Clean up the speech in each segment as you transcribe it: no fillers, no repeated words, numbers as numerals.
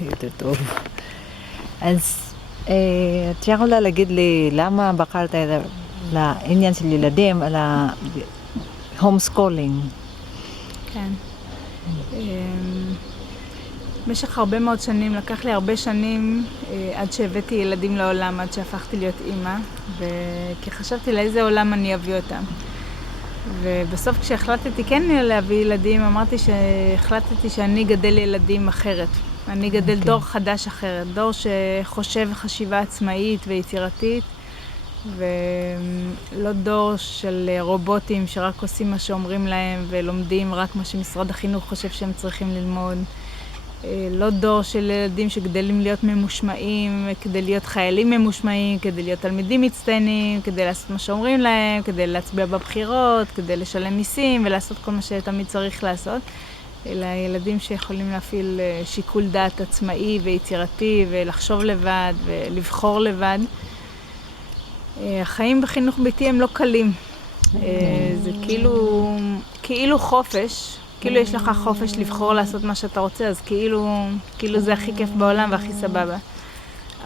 יותר טוב. אז את יכולה להגיד לי למה בחרת לעניין של ילדים על ההום סקולינג? כן. במשך הרבה מאוד שנים, לקח לי הרבה שנים עד שהבאתי ילדים לעולם, עד שהפכתי להיות אימא, כי חשבתי לאיזה עולם אני אביא אותם. ובסוף כשהחלטתי כן להביא ילדים, החלטתי שאני גדל ילדים אחרת. אני גדל דור חדש אחרת, דור שחושב חשיבה עצמאית ויצירתית, ולא דור של רובוטים שרק עושים מה שאומרים להם ולומדים רק מה שמשרד החינוך חושב שהם צריכים ללמוד. לא דור של ילדים שגדלים להיות ממושמעים, כדי להיות חיילים ממושמעים, כדי להיות תלמידים מצטיינים, כדי לעשות מה שאומרים להם, כדי להצביע בבחירות, כדי לשלם מיסים ולעשות כל מה שתמיד צריך לעשות. אלא ילדים שיכולים להפעיל שיקול דעת עצמאי ויצירתי ולחשוב לבד ולבחור לבד. החיים בחינוך ביתי הם לא קלים. זה כאילו חופש. כאילו יש לך חופש לבחור לעשות מה שאתה רוצה, אז כאילו זה הכי כיף בעולם והכי סבבה.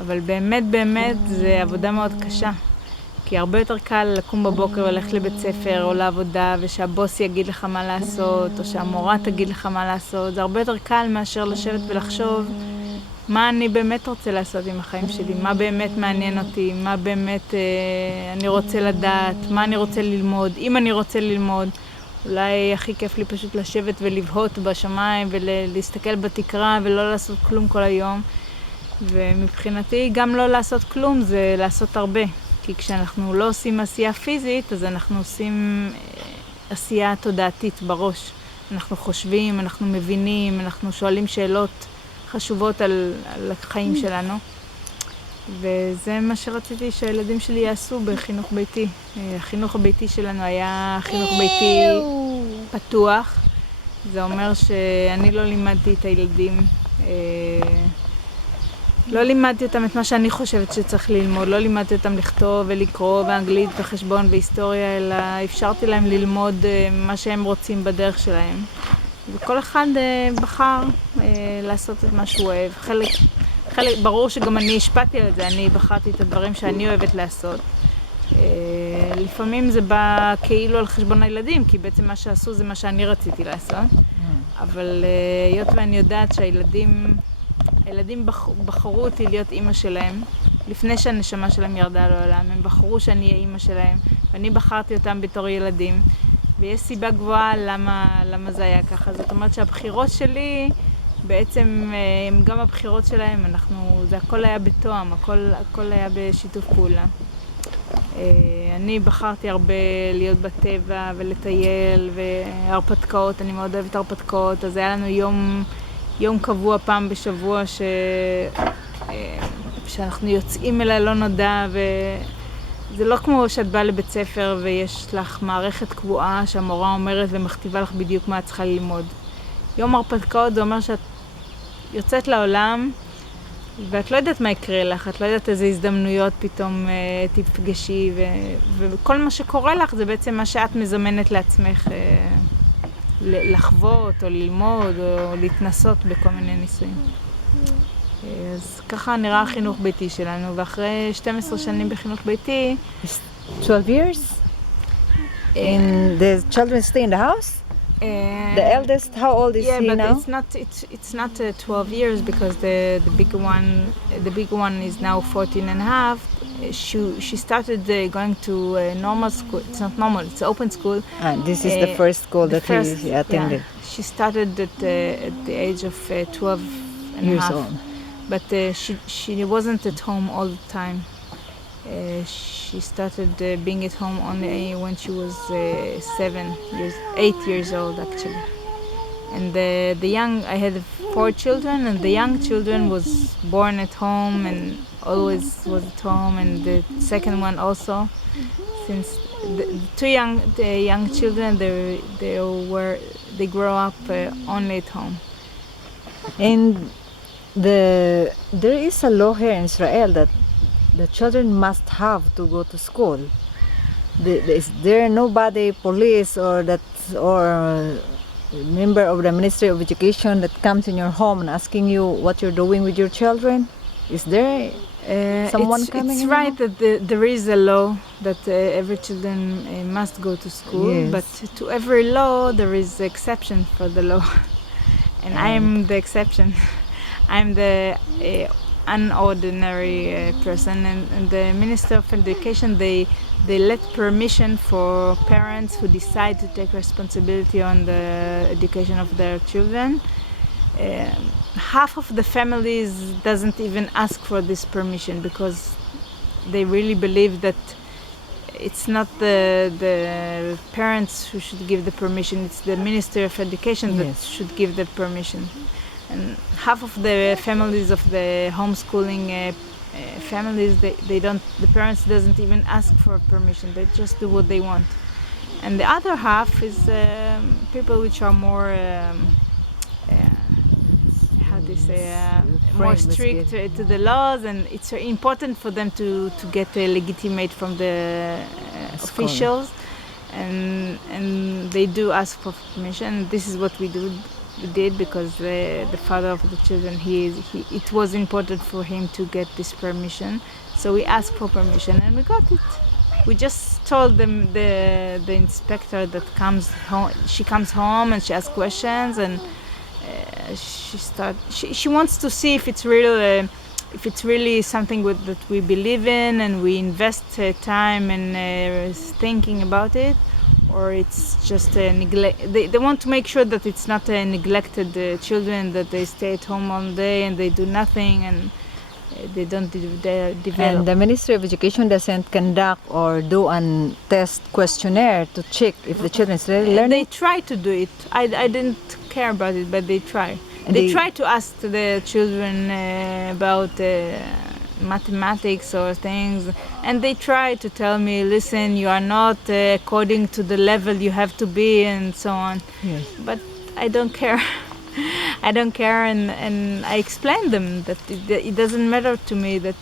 אבל באמת זה עבודה מאוד קשה. כי הרבה יותר קל לקום בבוקר וללכת לבית ספר או לעבודה, ושהבוס יגיד לך מה לעשות, או שהמורה תגיד לך מה לעשות. זה הרבה יותר קל מאשר לשבת ולחשוב מה אני באמת רוצה לעשות עם החיים שלי, מה באמת מעניין אותי, מה באמת אני רוצה לדעת, מה אני רוצה ללמוד, אם אני רוצה ללמוד. אולי הכי כיף לי פשוט לשבת ולבהות בשמיים ולהסתכל בתקרה ולא לעשות כלום כל היום. ומבחינתי גם לא לעשות כלום זה לעשות הרבה. כי כשאנחנו לא עושים עשייה פיזית, אז אנחנו עושים עשייה תודעתית בראש. אנחנו חושבים, אנחנו מבינים, אנחנו שואלים שאלות חשובות על החיים שלנו. וזה מה שרציתי שהילדים שלי יעשו בחינוך ביתי. החינוך הביתי שלנו היה חינוך ביתי פתוח. זה אומר שאני לא לימדתי את הילדים, לא לימדתי אותם את מה שאני חושבת שצריך ללמוד, לא לימדתי אותם לכתוב ולקרוא באנגלית וחשבון והיסטוריה, אלא אפשרתי להם ללמוד מה שהם רוצים בדרך שלהם. וכל אחד בחר לעשות את מה שהוא אוהב. ברור שגם אני השפעתי על זה, אני בחרתי את הדברים שאני אוהבת לעשות. לפעמים זה בא כאילו על חשבון הילדים, כי בעצם מה שעשו זה מה שאני רציתי לעשות. אבל היות ואני יודעת שהילדים בחרו אותי להיות אימא שלהם, לפני שהנשמה שלהם ירדה לעולם, הם בחרו שאני אהיה אימא שלהם, ואני בחרתי אותם בתור ילדים, ויש סיבה גבוהה למה זה היה ככה. זאת אומרת שהבחירות שלי בעצם הם גם הבחירות שלהם, זה הכל היה בתואם, הכל היה בשיתוף פעולה. אני בחרתי הרבה להיות בטבע ולטייל והרפתקאות, אני מאוד אוהבת הרפתקאות, אז היה לנו יום קבוע פעם בשבוע שאנחנו יוצאים אל הלא נודע, וזה לא כמו שאת באה לבית ספר ויש לך מערכת קבועה שהמורה אומרת ומכתיבה לך בדיוק מה את צריכה ללמוד. יום הרפתקאות זה אומר שאת יוצאת לעולם ואת לא יודעת מה יקרה לך, את לא יודעת איזה הזדמנויות פתאום תפגשי, וכל מה שקורה לך זה בעצם מה שאת מזמנת לעצמך לחוות או ללמוד או להתנסות בכל מיני ניסויים. אז ככה נראה החינוך ביתי שלנו, ואחרי 12 שנים בחינוך ביתי... 12 years? And the children stay in the house? The eldest, how old is he now? It's not 12 years because the big one is now 14 and a half. She started going to normal school. It's not normal, it's open school. This is the first school that he attended. Yeah. She started at the age of 12 and a half. Old. But she wasn't at home all the time. She started being at home only when she was 8 years old actually. And I had 4 children, and the young children was born at home and always was at home, and the second one also. Since the young children, they grow up only at home. And there is a law here in Israel that the children must have to go to school. Is there nobody, police or member of the Ministry of Education that comes in your home and asking you what you're doing with your children? Is there someone coming It's in? right that there is a law that every children must go to school, Yes. but to every law there is exception for the law, and I am the exception. I'm the unordinary person, and the Minister of Education they let permission for parents who decide to take responsibility on the education of their children. Half of the families doesn't even ask for this permission because they really believe that it's not the parents who should give the permission, it's the Minister of Education that Yes. should give the permission. And half of the families of the homeschooling families, the parents doesn't even ask for permission, they just do what they want. And the other half is people which are more how do you say, more Friends, strict yes. to the laws, and it's important for them to get legitimate from the School. officials, and they do ask for permission. This is what we did because the father of the children, it was important for him to get this permission, so we asked for permission and we got it. We just told them the inspector that comes home, she comes home and she asks questions, and she wants to see if it's really something that we believe in and we invest time and thinking about it, or it's just a neglect. They want to make sure that it's not a neglected children, that they stay at home all day and they do nothing and they don't develop. And the Ministry of Education doesn't conduct or do a test questionnaire to check if the children is really learning? They try to do it. I didn't care about it, but they try. And They try to ask the children about mathematics or things, and they try to tell me, listen, you are not according to the level you have to be, and so on. Yes. But I don't care. I don't care, and I explain them that it doesn't matter to me that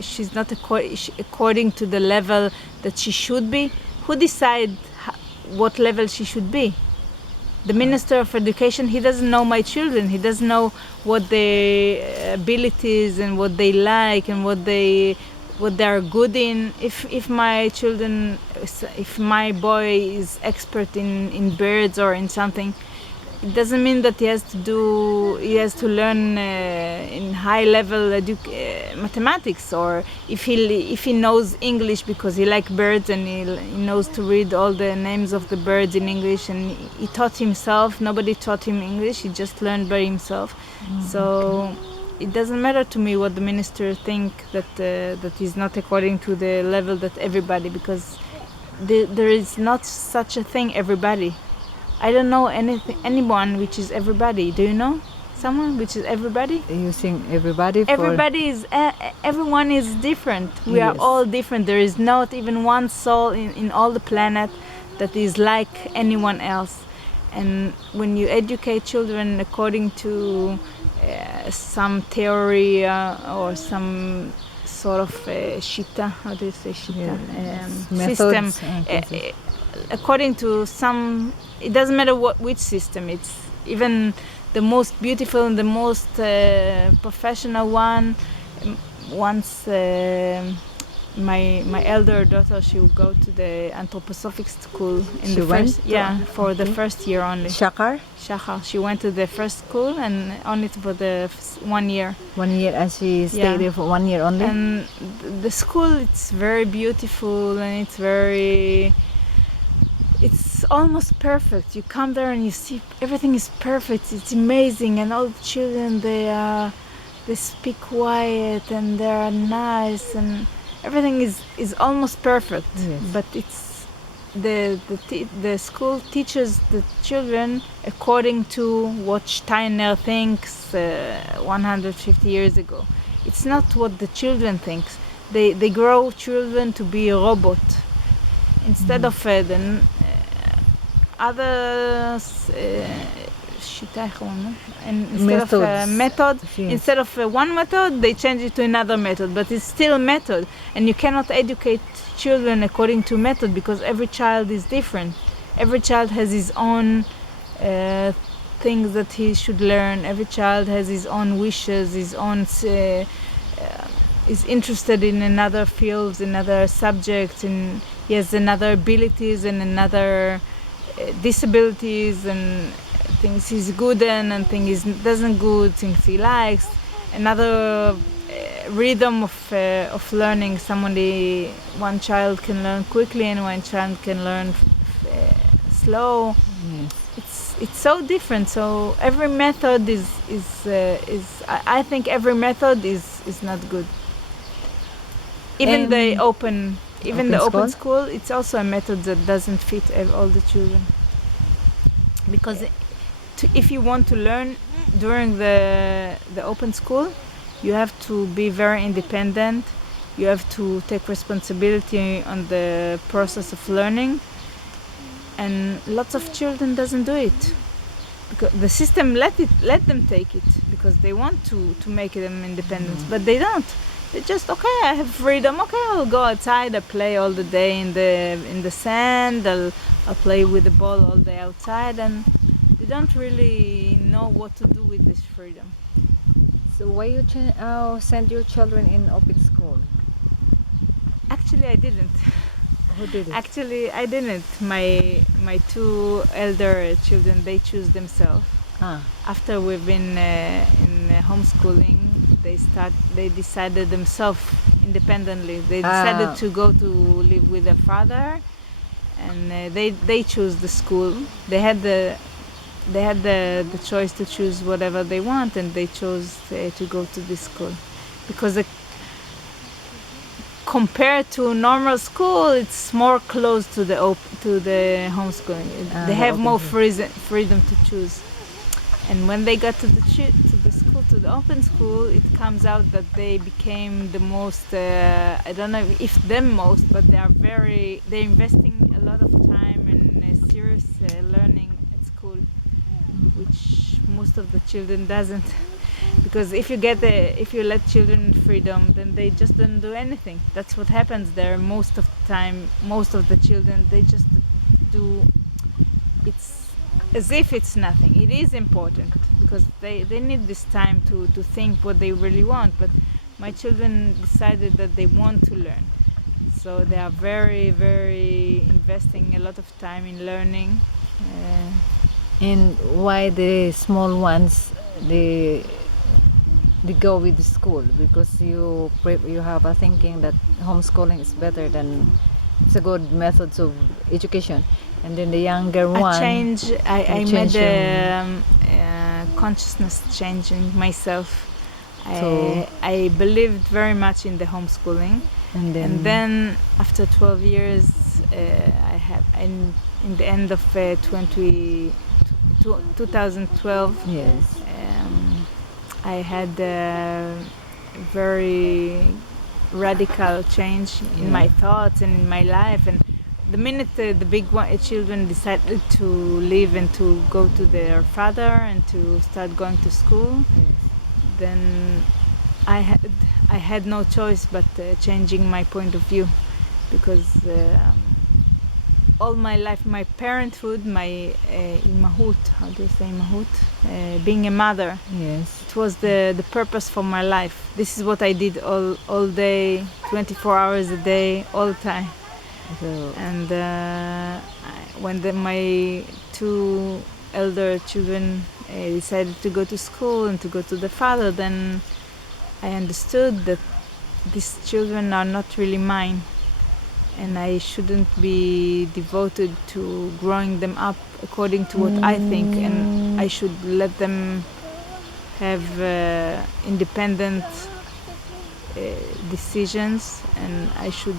she's not according to the level that she should be. Who decide what level she should be? The Minister of Education, he doesn't know my children. He doesn't know what their abilities and what they like and what they are good in. If my boy is expert in birds or in something, it doesn't mean that he has to learn in high level mathematics, or if he knows English because he likes birds and he knows to read all the names of the birds in English, and he taught himself. Nobody taught him English, he just learned by himself. So it doesn't matter to me what the minister think that is not according to the level that everybody, because there is not such a thing everybody. I don't know anyone which is everybody. Do you know someone which is everybody? Using everybody for... Everyone is different. We are Yes. all different. There is not even one soul in all the planet that is like anyone else. And when you educate children according to some theory or some sort of shita, how do you say shita? System. Methods and According to some, it doesn't matter which system. It's even the most beautiful and the most professional one. Once my elder daughter, she would go to the anthroposophic school in She the went first, to- for the first year only. Shakar, Shachar. She went to the first school and only for the 1 year. 1 year, and she stayed Yeah. there for 1 year only. And the school, it's very beautiful and it's almost perfect. You come there and you see everything is perfect. It's amazing, and all the children they speak quiet and they are nice, and everything is almost perfect. Yes. But it's the school teaches the children according to what Steiner thinks 150 years ago. It's not what the children thinks. They grow children to be a robot instead of the other שיטה, איך אומרים? Instead of a method, Yes. instead of one method, they change it to another method, but it's still a method, and you cannot educate children according to method because every child is different. Every child has his own uh, things that he should learn. Every child has his own wishes, his own is interested in another fields, in other subjects, and he has another abilities and another disabilities and things he's good in and things he doesn't good, things he likes. Another rhythm of learning. One child can learn quickly and one child can learn slow. Yes. It's so different. So every method is I think every method is not good. Even And the open Open school, it's also a method that doesn't fit all the children. Because if you want to learn during the open school, you have to be very independent. You have to take responsibility on the process of learning, and lots of children doesn't do it because the system let them take it because they want to make them independent, but they don't. They just, okay, I have freedom. Okay, I'll go outside. I play all the day in the sand. I'll play with the ball all day outside, and they don't really know what to do with this freedom. So why you send your children in open school? Actually, I didn't. Who did it? Actually, I didn't. My two elder children, they choose themselves. After we've been in homeschooling, they decided themselves independently. They decided to go to live with their father, and they choose the school. They had the choice to choose whatever they want, and they chose to go to this school because compared to normal school, it's more close to the homeschooling. They have more freedom to choose. And when they got to the open school, it comes out that they became the most. I don't know if the most, but they're investing a lot of time and serious learning at school, which most of the children doesn't. Because if you let children freedom, then they just don't do anything. That's what happens there most of the time. Most of the children, they just do. It's as if it's nothing. It is important because they need this time to think what they really want. But my children decided that they want to learn, so they are very, very investing a lot of time in learning. And why the small ones they go with the school? Because you have a thinking that homeschooling is better than it's a good methods of education, and then the younger one I made a consciousness change in myself. I believed very much in the homeschooling, and then after 12 years, in the end of 2012, yes, I had a very radical change in my thoughts and in my life. And the minute the children decided to leave and to go to their father and to start going to school, then I had no choice but changing my point of view, because all my life, my parenthood, my imahut, how do you say imahut? Being a mother. Yes. It was the purpose for my life. This is what I did all day, 24 hours a day, all the time. So, and when my two elder children decided to go to school and to go to the father, then I understood that these children are not really mine, and I shouldn't be devoted to growing them up according to what I think, and I should let them have independent decisions, and I should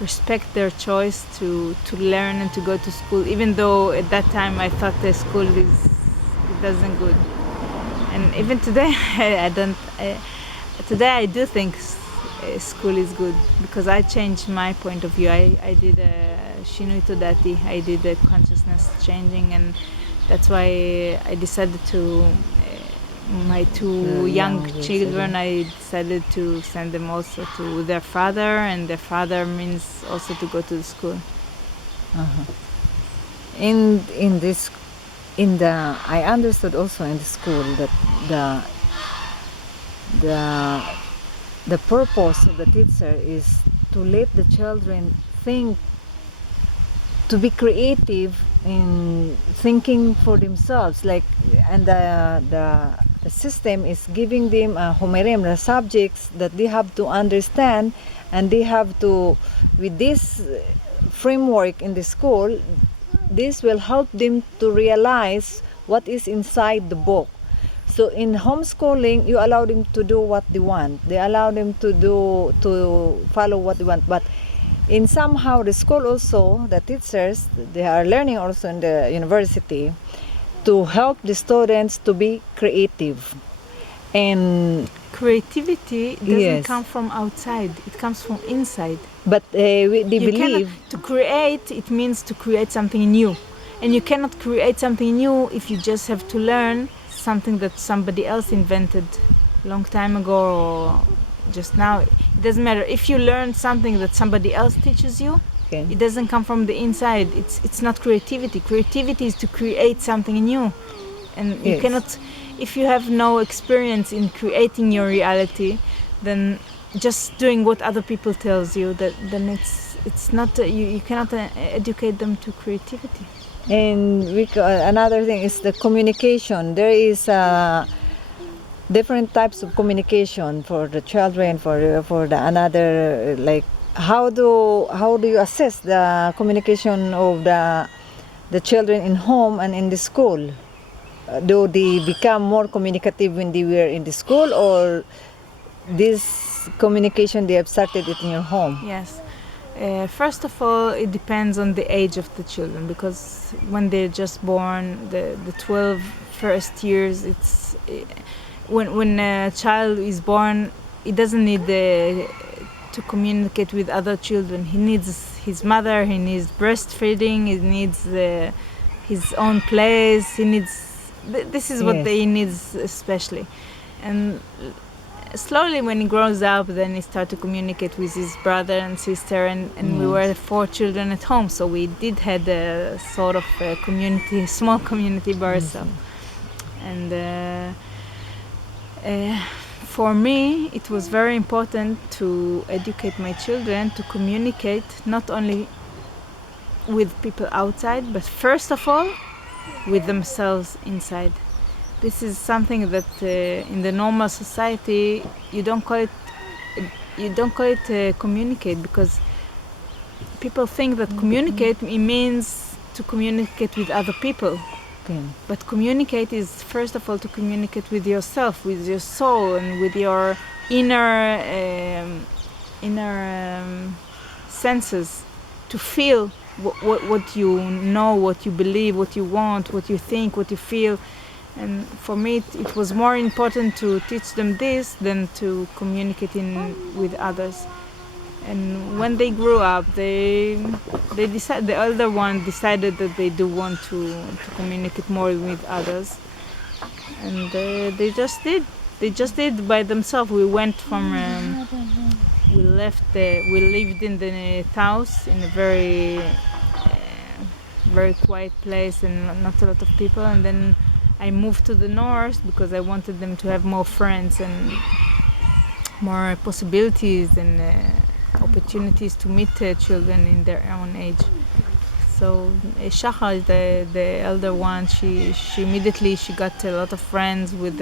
respect their choice to learn and to go to school, even though at that time I thought the school doesn't good. And even today today I do think school is good, because I changed my point of view. I did a shinui todati, I did a consciousness changing, and that's why I decided to my two young children, I decided to send them also to their father, and their father means also to go to the school. in this I understood also in the school that the the the purpose of the teacher is to let the children think, to be creative in thinking for themselves, like, and the system is giving them homerim, the subjects that they have to understand, and they have to, with this framework in the school, this will help them to realize what is inside the book. So in homeschooling, you allow them to do what they want. They allow them to follow what they want. But in somehow the school also, the teachers, they are learning also in the university to help the students to be creative. And creativity doesn't yes, come from outside, it comes from inside. but they You believe to create, it means to create something new, and you cannot create something new if you just have to learn something that somebody else invented a long time ago or just now. It doesn't matter if you learn something that somebody else teaches you. okay. It doesn't come from the inside. It's not creativity. Creativity is to create something new, and you Yes. cannot, if you have no experience in creating your reality, then just doing what other people tells you, then it's not, you cannot educate them to creativity. And another thing is the communication. There is different types of communication for the children, for the another, like how do you assess the communication of the children in home and in the school? Do they become more communicative when they were in the school, or this communication they have started it in your home? Yes. First of all, it depends on the age of the children, because when they're just born, the 12 first years, it's when a child is born, he doesn't need to communicate with other children. He needs his mother, he needs breastfeeding, he needs his own place, he needs, this is what Yes. he needs especially. And slowly when he grows up, then he starts to communicate with his brother and sister, and we were 4 children at home, so we did had a sort of a community, small community by ourselves. And for me, it was very important to educate my children to communicate not only with people outside, but first of all with themselves inside. This is something that in the normal society you don't call it communicate, because people think that communicate it means to communicate with other people. Okay. But communicate is first of all to communicate with yourself, with your soul, and with your inner senses, to feel what you know, what you believe, what you want, what you think, what you feel. And for me, it was more important to teach them this than to communicate with others. And when they grew up, they decided, the elder one decided that they do want to communicate more with others, and they just did. They just did by themselves. We went from, we lived in the house in a very quiet place and not a lot of people, and then I moved to the north because I wanted them to have more friends and more possibilities and opportunities to meet children in their own age. So Shachar, the elder one, she immediately got a lot of friends with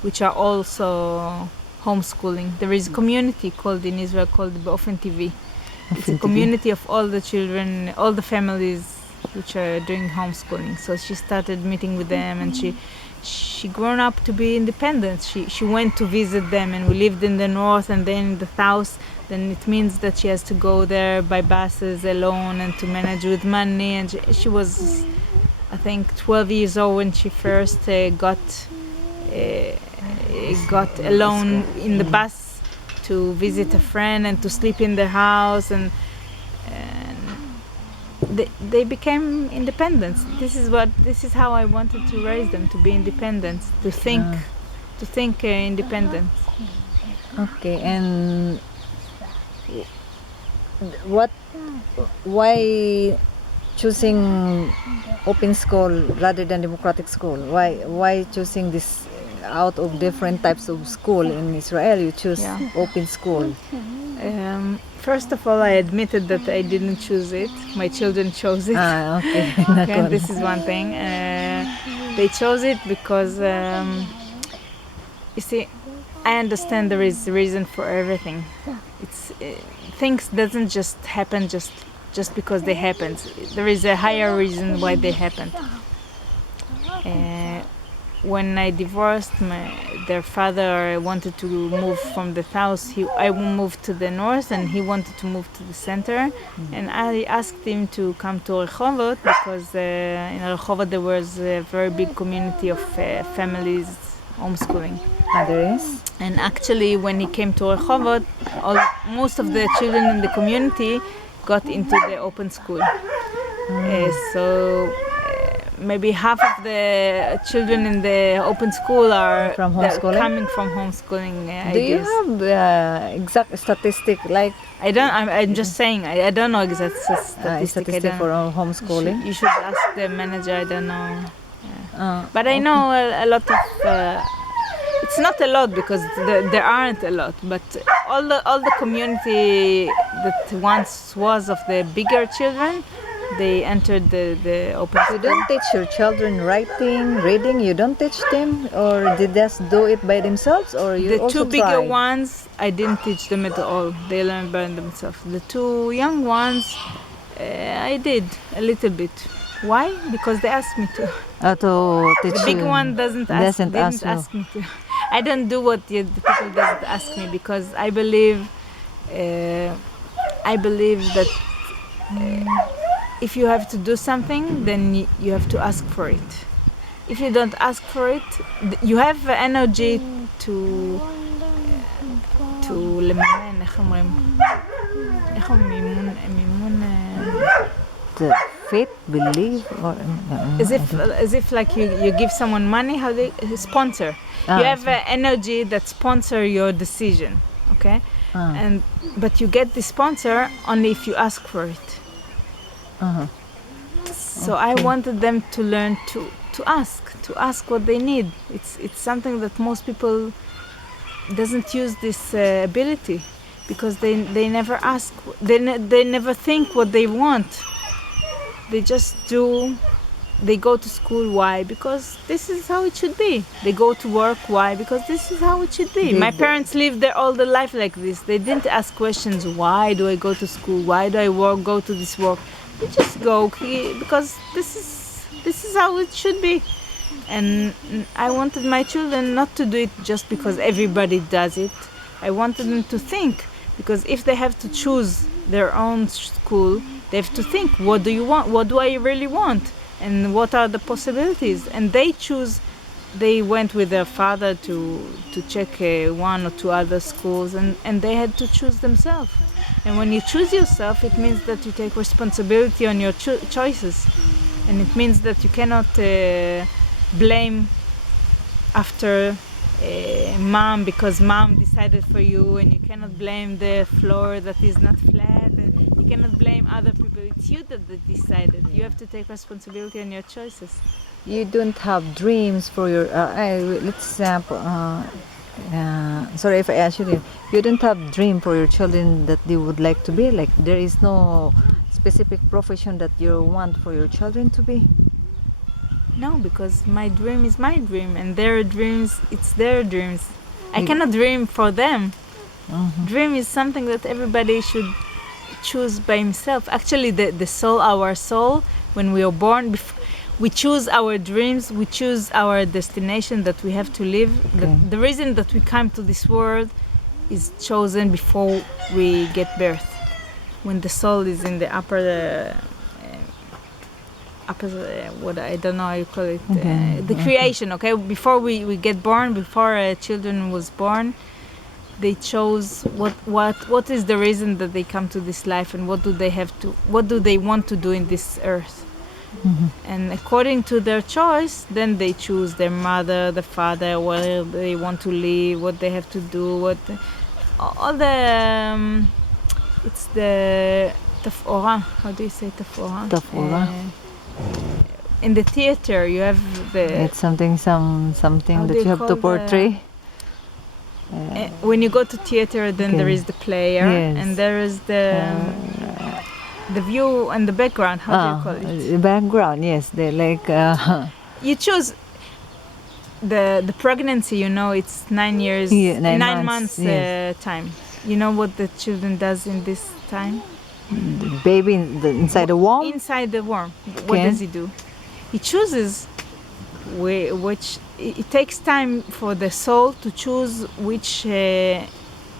which are also homeschooling. There is a community called in Israel called Be'ofen TV. It's a community of all the children, all the families which are doing homeschooling. So she started meeting with them, and she grown up to be independent. She went to visit them, and we lived in the north and then in the south. Then it means that she has to go there by buses alone and to manage with money. And she was, I think, 12 years old when she first got alone in the bus to visit a friend and to sleep in their house, and they became independent. This is how I wanted to raise them, to be independent, to think independent. Okay, and why choosing open school rather than democratic school? Why choosing this out of different types of school in Israel? You choose Yeah. open school. First of all, I admitted that I didn't choose it. My children chose it. Okay. Okay, this is one thing. They chose it because, you see, I understand there is a reason for everything. It's things doesn't just happen just because they happened. There is a higher reason why they happened. When I divorced, their father wanted to move from the south. I moved to the north, and he wanted to move to the center. And I asked him to come to Rehovot because in Rehovot there was a very big community of families homeschooling. There is. And actually, when he came to Rehovot, most of the children in the community got into the open school. So maybe half of the children in the open school are From homeschooling? coming from homeschooling. Do you have exact statistic like I don't. I'm just saying. I don't know exact statistic. statistic for homeschooling? You should ask the manager. I don't know. But I know a lot of. It's not a lot because there aren't a lot. But all the community that once was of the bigger children, they entered the open school. You don't teach your children writing, reading. You don't teach them, or they just do it by themselves, or you The also two bigger try? ones, I didn't teach them at all. They learned by themselves. The two young ones, I did a little bit. Why? Because they asked me to. To teach The big you. one didn't Doesn't ask you. ask me to. I don't do what the people doesn't ask me because I believe that if you have to do something, then you have to ask for it. If you don't ask for it, you have energy to לממן, איך אומרים? איך אומרים? מימון The faith, believe, or as if like you give someone money, how they sponsor. You have energy that sponsor your decision, okay? But you get the sponsor only if you ask for it. So I wanted them to learn to ask what they need. It's something that most people doesn't use this ability because they never ask. They never think what they want. They just do. They go to school. Why? Because this is how it should be. They go to work. Why? Because this is how it should be. My parents lived their all the life like this. They didn't ask questions. Why do I go to school? Why do I go to this work? They just go because this is how it should be. And I wanted my children not to do it just because everybody does it. I wanted them to think, because if they have to choose their own school, they have to think, what do you want? What do I really want? And what are the possibilities? And they went with their father to check one or two other schools, and they had to choose themselves. And when you choose yourself, it means that you take responsibility on your choices. And it means that you cannot blame after mom because mom decided for you, and you cannot blame the floor that is not flat, and you cannot blame other people. It's you that decided. You have to take responsibility on your choices. you don't have dreams for your let's sample sorry if I ask you don't have dream for your children that they would like to be like? There is no specific profession that you want for your children to be? No, because my dream is my dream, and their dreams, it's their dreams. I cannot dream for them. Dream is something that everybody should choose by himself. Actually, the soul, our soul, when we are born, we choose our dreams, we choose our destination that we have to live. Okay. The reason that we come to this world is chosen before we get birth. When the soul is in the upper what I don't know how you call it, the creation, okay? Before we get born, before children was born, they chose what is the reason that they come to this life, and what do they want to do in this earth. And according to their choice, then they choose their mother, the father, where they want to live, what they have to do, all the it's the tafora. How do you say tafora? Tafora. In the theater, you have the. It's something How that do you you have to call portray. When you go to theater, then there Okay. is the player, Yes. and there is the view and the background. How do you call it? The background, yes. They like You choose the pregnancy. You know, it's 9 years, Yeah, 9 9 months, months yes. time. You know what the children does in this time? the baby inside the womb. Inside the womb. What Okay. does he do? He chooses which. It takes time for the soul to choose which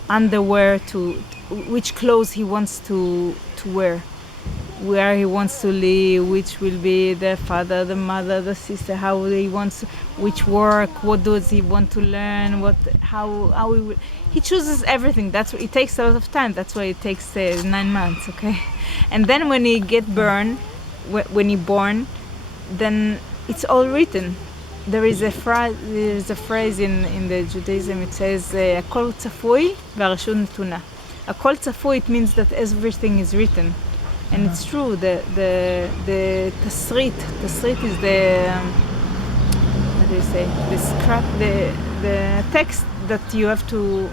underwear which clothes he wants to wear, where he wants to live, which will be the father, the mother, the sister, how he wants, which work, what does he want to learn, how he will. He chooses everything. It takes a lot of time. That's why it takes 9 months, okay? And then when he get born, when he born, then it's all written. There is a phrase in the Judaism. It says, "Akol tzafui v'arashut netuna." Akol tzafui, it means that everything is written, and it's true. The tasrit is how do you say? The text that you have to,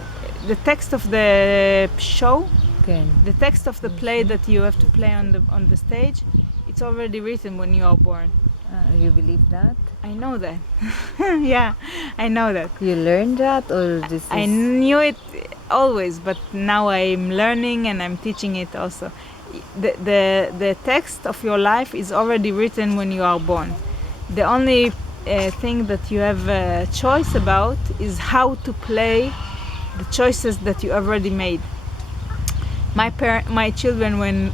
the text of the show, Okay. the text of the play that you have to play on the stage. It's already written when you are born. You believe that? I know that. Yeah, I know that. You learned that, or this is? I knew it always, but now I'm learning and I'm teaching it also. The text of your life is already written when you are born. The only thing that you have a choice about is how to play the choices that you already made. My children,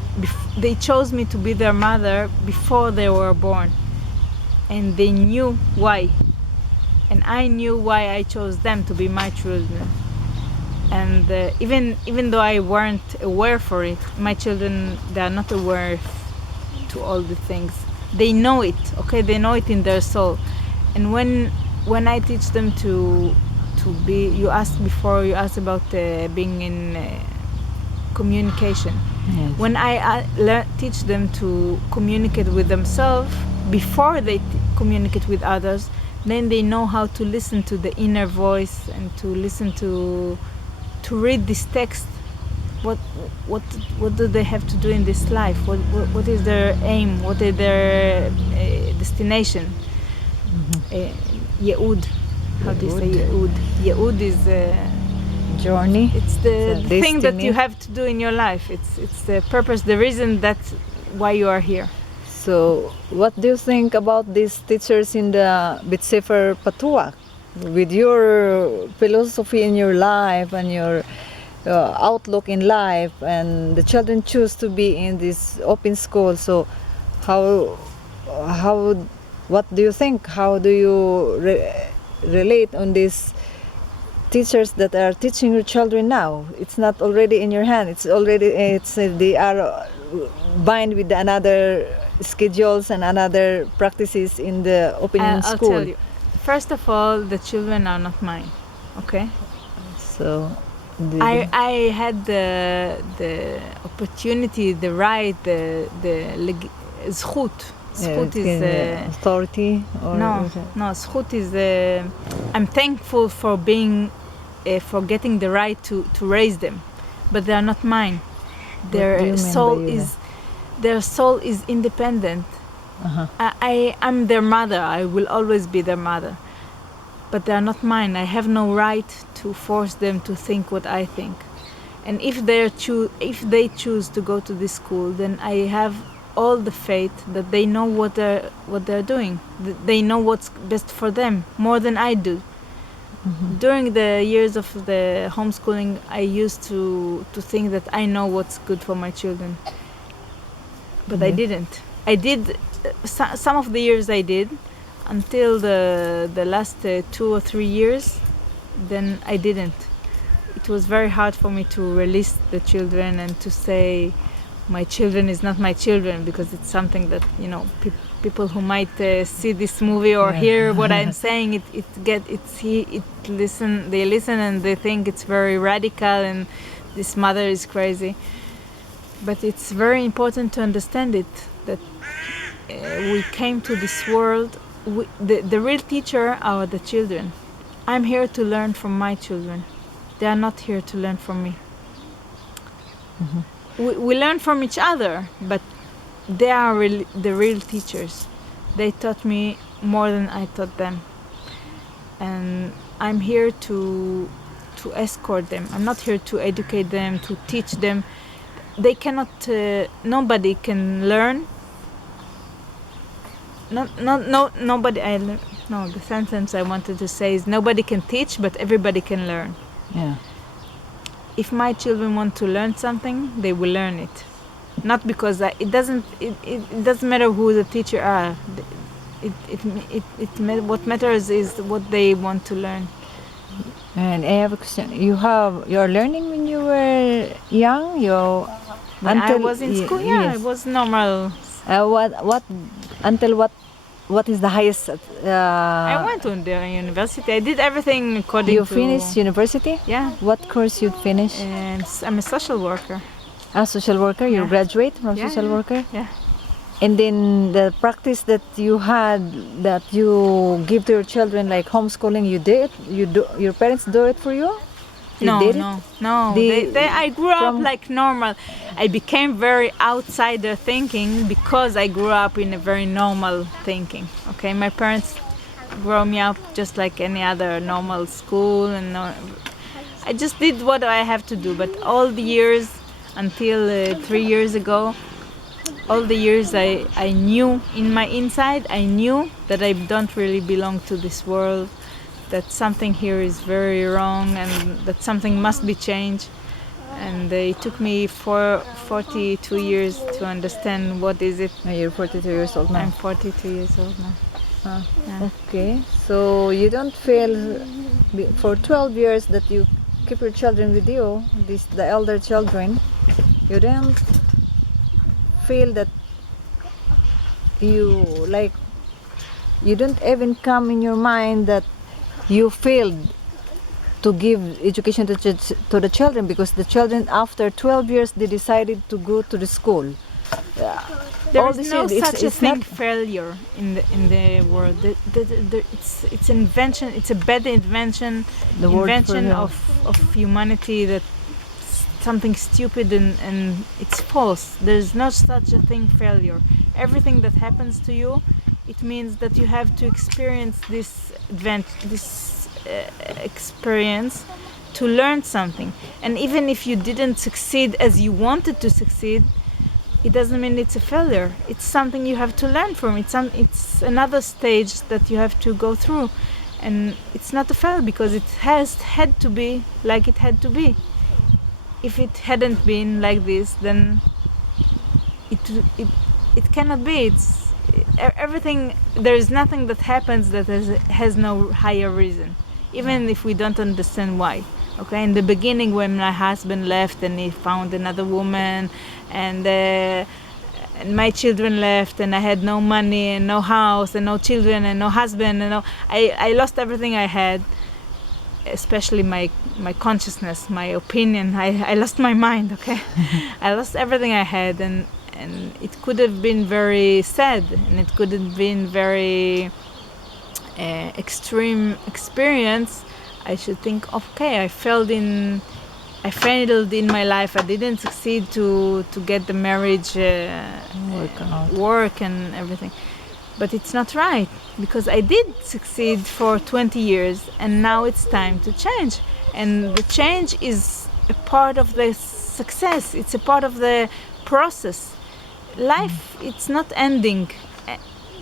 they chose me to be their mother before they were born. And they knew why, and I knew why I chose them to be my children. And even though I weren't aware for it, my children, they are not aware to all the things. They know it, okay? They know it in their soul. And when I teach them to be, you asked about being in communication. Yes. When I teach them to communicate with themselves before they communicate with others, then they know how to listen to the inner voice and to listen to read this text. What do they have to do in this life? What is their aim? What is their destination? Ye'ud. How do you say Ye'ud? Ye'ud is Journey. it's the thing that destiny. you have to do in your life. It's the purpose, the reason that's why you are here. So, what do you think about these teachers in the Beit Sefer Patuach? With your philosophy in your life and your outlook in life, and the children choose to be in this open school. So, what do you think? How do you relate on these teachers that are teaching your children now? It's not already in your hand. They are bind with another schedules and another practices in the open I'll school. tell you. First of all, the children are not mine. Okay. So, I had the opportunity, the right, the zchut. Zchut is authority. Or no. Zchut is I'm thankful for being for getting the right to raise them, but they are not mine. Their soul is independent. I'm their mother. I will always be their mother, but they are not mine. I have no right to force them to think what I think. And if they choose to go to this school, then I have all the faith that they know what they're doing. They know what's best for them more than I do. During the years of the homeschooling, I used to think that I know what's good for my children, but I didn't. I did some of the years I did until the last 2 or 3 years. Then I didn't. It was very hard for me to release the children and to say my children is not my children, because it's something that, you know, people who might see this movie or hear what I'm saying, they listen and they think it's very radical and this mother is crazy. But it's very important to understand it, that we came to this world, the real teacher are the children. I'm here to learn from my children. They are not here to learn from me. We learn from each other, but they are the real teachers. They taught me more than I taught them. And I'm here to escort them. I'm not here to educate them, to teach them. They cannot, nobody can learn. The sentence I wanted to say is nobody can teach, but everybody can learn. Yeah. If my children want to learn something, they will learn it. Not because it doesn't matter who the teacher are. What matters is what they want to learn. And I have a question. You're learning when you were young. When I was in school, yes. it was normal. What is the highest? I went to the university. I did everything according to... You finished university? Yeah. What course you finished? And I'm a social worker. A social worker. You Yeah. graduate from Yeah, social yeah. worker. Yeah. And then the practice that you had, that you give to your children, like homeschooling, you did. Your parents do it for you. They did it? No. I grew up like normal. I became very outsider thinking because I grew up in a very normal thinking. Okay, my parents grew me up just like any other normal school, and I just did what I have to do. But all the years until 3 years ago, all the years I knew in my inside, I knew that I don't really belong to this world, that something here is very wrong and that something must be changed. And it took me 42 years to understand what is it. You're 42 years old now. I'm 42 years old now. Yeah. Okay, so you don't feel for 12 years that you keep your children with you, the elder children, you don't feel that you don't even come in your mind that you failed to give education to the children, because the children after 12 years they decided to go to the school. There All is this no is- such a it's thing not- failure in the world. It's invention. It's a bad invention. The word Invention for of humanity, that something stupid and it's false. There's no such a thing failure. Everything that happens to you, it means that you have to experience this experience to learn something. And even if you didn't succeed as you wanted to succeed, it doesn't mean it's a failure. It's something you have to learn from. It's another stage that you have to go through, and it's not a failure because it had to be like it had to be. If it hadn't been like this, then it cannot be. It's everything. There is nothing that happens that has no higher reason, even if we don't understand why. Okay, in the beginning, when my husband left and he found another woman, and my children left, and I had no money and no house and no children and no husband, and I lost everything I had, especially my consciousness, my opinion. I lost my mind. Okay, I lost everything I had, and it could have been very sad, and it could have been very extreme experience. I should think, okay, I failed in my life. I didn't succeed to get the marriage work and everything. But it's not right, because I did succeed for 20 years, and now it's time to change. And the change is a part of the success. It's a part of the process. Life, it's not ending.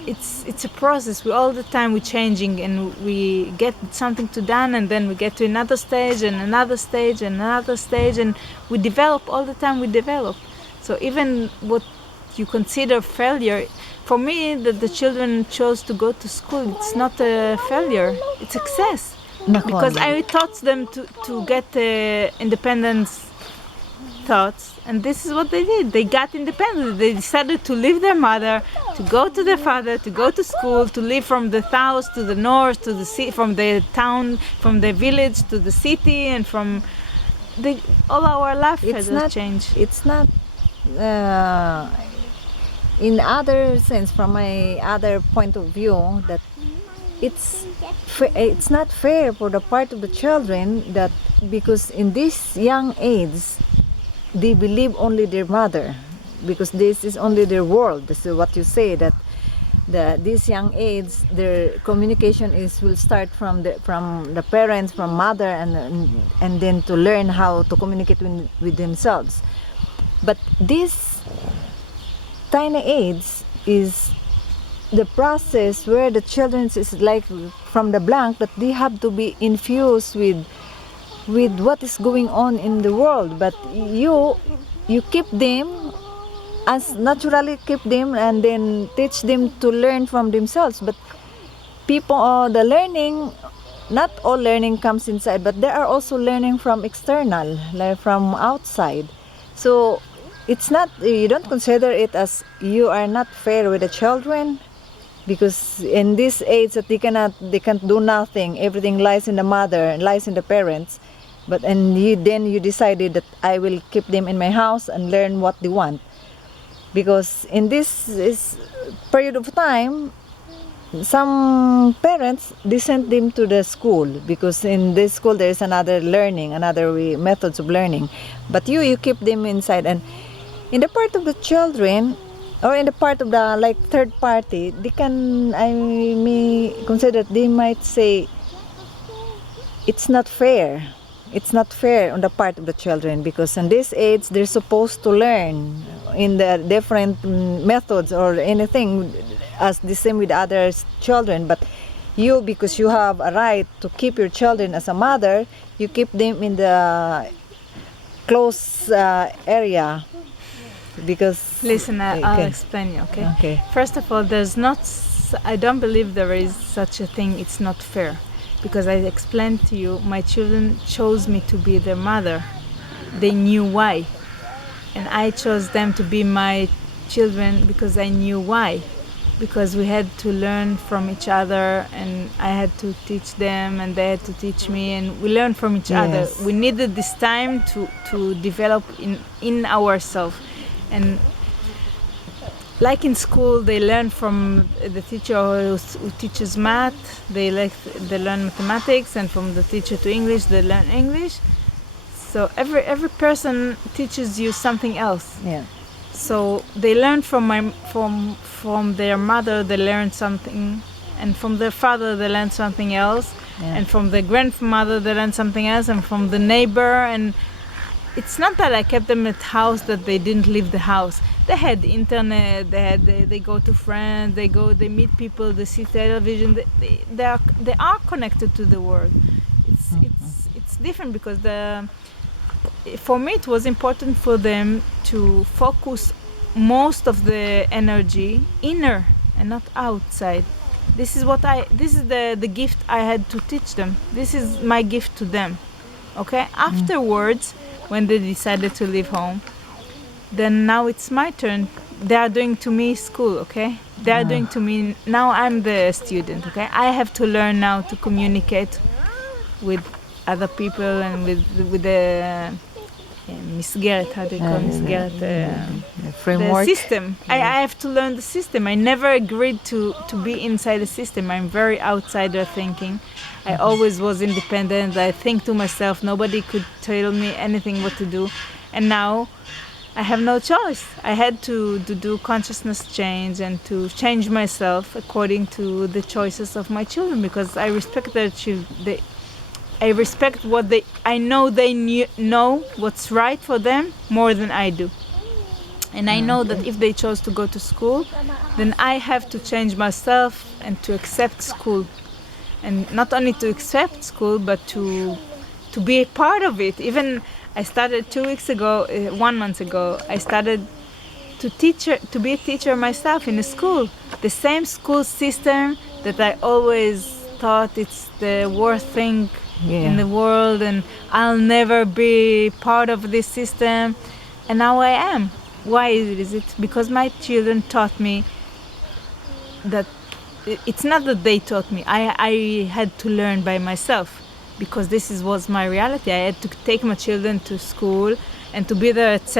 It's a process. We all the time we're changing, and we get something to done, and then we get to another stage and another stage and another stage, and we develop all the time. We develop. So even what you consider failure, for me, that the children chose to go to school, it's not a failure. It's success, because I taught them to get independence thoughts, and this is what they did. They got independent. They decided to leave their mother, to go to their father, to go to school, to live from the south to the north, to the city, from the town, from the village to the city, and from all our life has changed. It's not uh, in other sense, from my other point of view, that it's not fair for the part of the children, that because in this young age they believe only their mother, because this is only their world. This is what you say, that this young age, their communication will start from the parents, from mother, and then to learn how to communicate with themselves. But this tiny age is the process where the children is like from the blank, that they have to be infused with what is going on in the world. But you keep them as naturally, keep them and then teach them to learn from themselves. But people, the learning, not all learning comes inside, but there are also learning from external, like from outside. So it's not, you don't consider it as you are not fair with the children, because in this age that they can't do nothing, everything lies in the mother, lies in the parents. But then you decided that I will keep them in my house and learn what they want, because in this period of time some parents, they send them to the school, because in this school there is another methods of learning. But you keep them inside. And in the part of the children, or in the part of the like third party, I may consider, they might say it's not fair. It's not fair on the part of the children, because in this age they're supposed to learn in the different methods or anything, as the same with other children. But you, because you have a right to keep your children as a mother, you keep them in the close area, because Listen, I'll okay. explain you, okay? Okay. First of all, I don't believe there is such a thing, it's not fair. Because I explained to you, my children chose me to be their mother. They knew why. And I chose them to be my children because I knew why. Because we had to learn from each other, and I had to teach them and they had to teach me, and we learned from each other. Yes. We needed this time to develop in ourselves. And like in school, they learn from the teacher who teaches math, they learn mathematics, and from the teacher to English, they learn English. So every person teaches you something else. Yeah. So they learn from their mother, they learn something, and from their father they learn something else, Yeah. and from the grandmother they learn something else, and from the neighbor. And it's not that I kept them at house that they didn't leave the house. They had internet, they go to friends, they meet people, they see television, they are connected to the world. It's different, because for me it was important for them to focus most of the energy inner and not outside. This is the gift I had to teach them. This is my gift to them. Okay? Afterwards, when they decided to leave home, then now it's my turn. They are doing to me school, okay? They are doing to me, now I'm the student, okay? I have to learn now to communicate with other people and with the מסגרת, how do you call מסגרת? Framework. The system. I have to learn the system. I never agreed to be inside the system. I'm very outsider thinking. I always was independent. I think to myself, nobody could tell me anything what to do. And now I have no choice. I had to do consciousness change and to change myself according to the choices of my children, because I respect their children. I respect what I know they know what's right for them more than I do. And I know that if they chose to go to school, then I have to change myself and to accept school. And not only to accept school, but to be a part of it. Even I started 1 month ago, I started to be a teacher myself in a school. The same school system that I always thought it's the worst thing in the world, and I'll never be part of this system. And now I am. Why is it? Because my children taught me that it's not that they taught me. I had to learn by myself. because this was my reality. I had to take my children to school and to be there at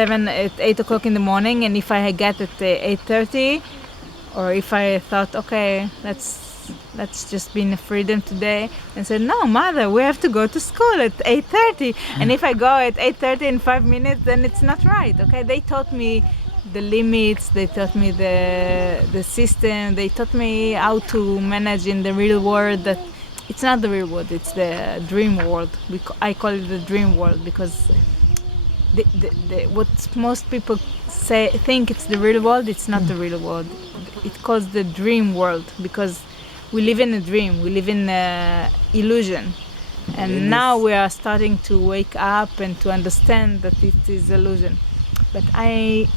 8 o'clock in the morning, and if I get at 8:30, or if I thought, okay, let's just be in freedom today, and said, no, mother, we have to go to school at 8:30, and if I go at 8:30 in 5 minutes, then it's not right. Okay, they taught me the limits, they taught me the system, they taught me how to manage in the real world. That it's not the real world, it's the dream world. I call it the dream world because what most people think it's the real world, it's not the real world. It's called the dream world because we live in a dream, we live in illusion. And now we are starting to wake up and to understand that it is illusion. But I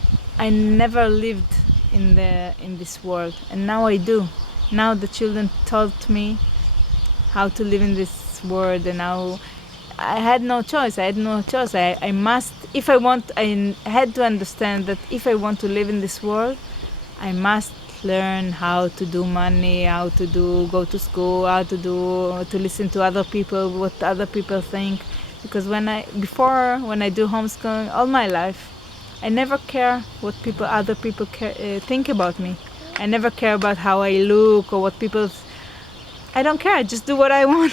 never lived in this world, and now I do. Now the children taught me how to live in this world, and now I had no choice. I must, if I want, I had to understand that if I want to live in this world, I must learn how to do money, how to go to school, to listen to other people, what other people think. Because when I do homeschooling all my life, I never care what other people think about me. I never care about how I look or what people. I don't care. I just do what I want.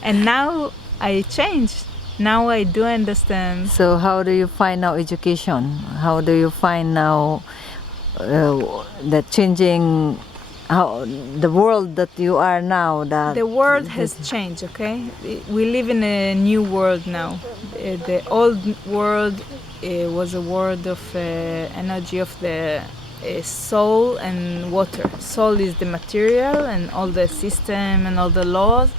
And now I changed. Now I do understand. So how do you find now education? How do you find now that changing how the world that you are now? That the world has changed. Okay, we live in a new world now. The old world was a world of energy of the soul and water. Soul is the material and all the system and all the laws,